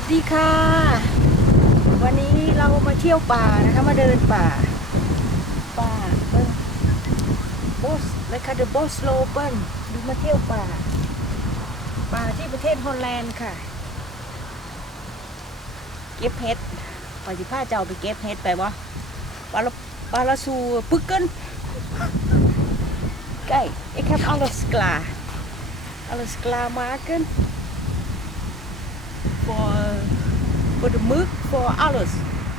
วัสดีค่ะ วันนี้เรามาเที่ยวป่านะคะ มาเดินป่า ป่าเบิ้ลบอสเลยค่ะเดอะบอสโลเปิ้ลดูมาเที่ยวป่า ป่าที่ประเทศฮอลแลนด์ค่ะ เก็บเห็ดป่าจิผ้าเจ้าไปเก็บเห็ดไปวะปลาปลาซูปึกเกินใกล้ไอ้แคปอ l e สกลาอ r a สกลามาเกิ m a บดมึก for others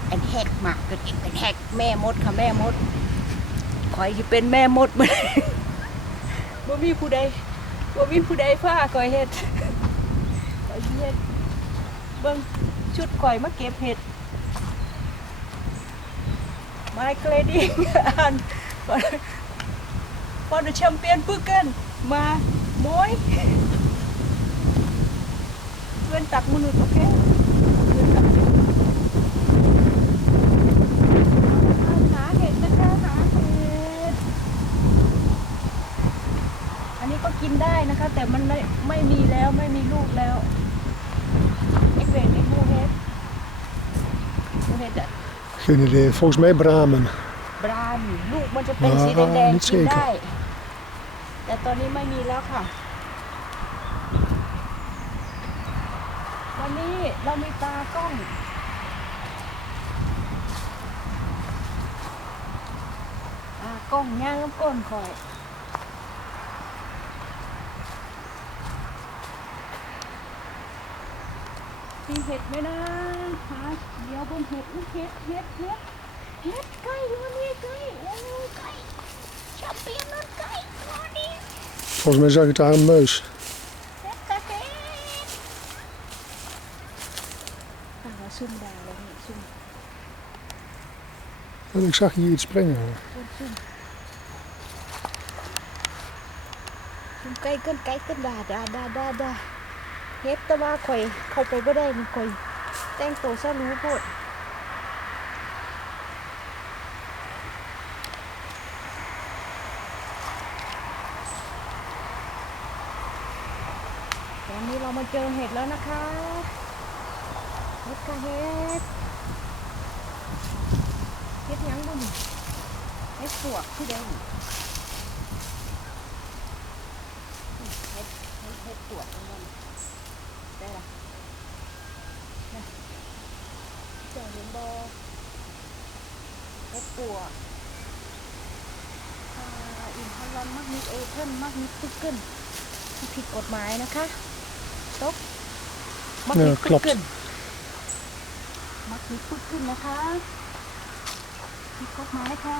แอนแฮกมากเกินเป็นแฮกแม่มดค่ะแม่มดคอยที่เป็นแม่มดมาบ่มีผู้ใดบ่มีผู้ใดฟ้าคอยเฮ็ดคอยเฮ็ดเบิ่งชุดคอยมาเก็บเห็ดมาเกรดิ้งอันพอเดแชมเปี้ยนปึกกันมาโมยเพื่อนตักมนุษย์โอเคหาเห็ดนะคะหาเห็ดอันนี้ก็กินได้นะคะ แต่มันไม่ไม่มีแล้วไม่มีลูกแล้วเอ็กเวดเอ็กโมเฮดโมเฮดอะ Geen idee. Volgens mij bramen. บรามลูกมันจะเป็นสีแดงอ่าๆไม่ใช่กินครับได้แต่ตอนนี้ไม่มีแล้วค่ะนนี้เรามีตากล้องากล้องย่างกก้นคอยมีเห็ดไหมนะฮะเดี๋ยวบนเห็ดอุ๊ยเห็ดเห็ดเห็ดเห็ดไก่อยู่นี่ไก่โอ้ไก่ชอบเปียนไก่นไก่ e n s mij z a ม ik daar een เ u i e n i k zag hier iets springen. Zoom. Zoom kijken, kijken, daar, daar, daar, daar, daar. เฮ็ดแต่ว่าข่อยเข้าไปบ่ได้มันข่อยแต่งตัวซะรู้โ e ดวันนี้เรามาเจอเห็ดแล้วนะคะเฮ็ดก็เฮ็ดเฮ็ดยังบุญเฮ็ดปวกที่เดิมเฮ็ดเฮ็ดเฮ็ดปวกที่เดได้ละนะเจ้าเห็นบ่เฮ็ดปวกอินทรอนมักนิดเอเทิลมักนิดตึกเกินผิดกฎหมายนะคะตกมักนิดตึกเกินมาคิดพูดขึ้นนะคะคีดกบมาแล้ค่ะ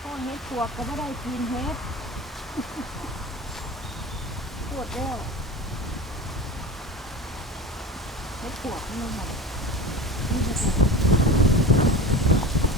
พ้เฮ็ดขวกก็ไม่ได้กินเฮ็ดปวดแล้วเฮ็ดขวกนี่ไ่ะนี่ป็น